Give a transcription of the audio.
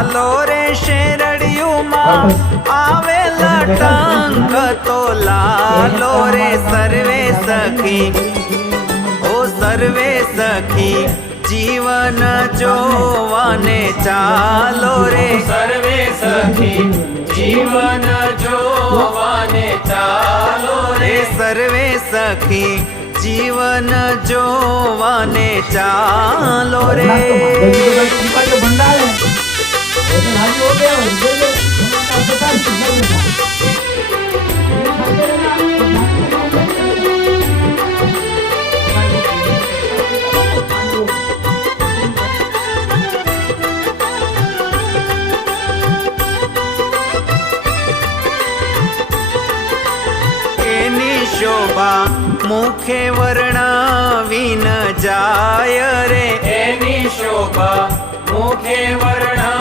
ચાલો રે શેરડિયુંમાં આવેલા ટંક તો લાલો રે સર્વે સખી, ઓ સર્વે સખી જીવન જોવાને ચાલો રે, સર્વે સખી જીવન જોવાને ચાલો રે સર્વે સખી જીવન જોવાને ચાલો રે। એની શોભા મુખે વર્ણવી ન જાય રે, એની શોભા મુખે વર્ણ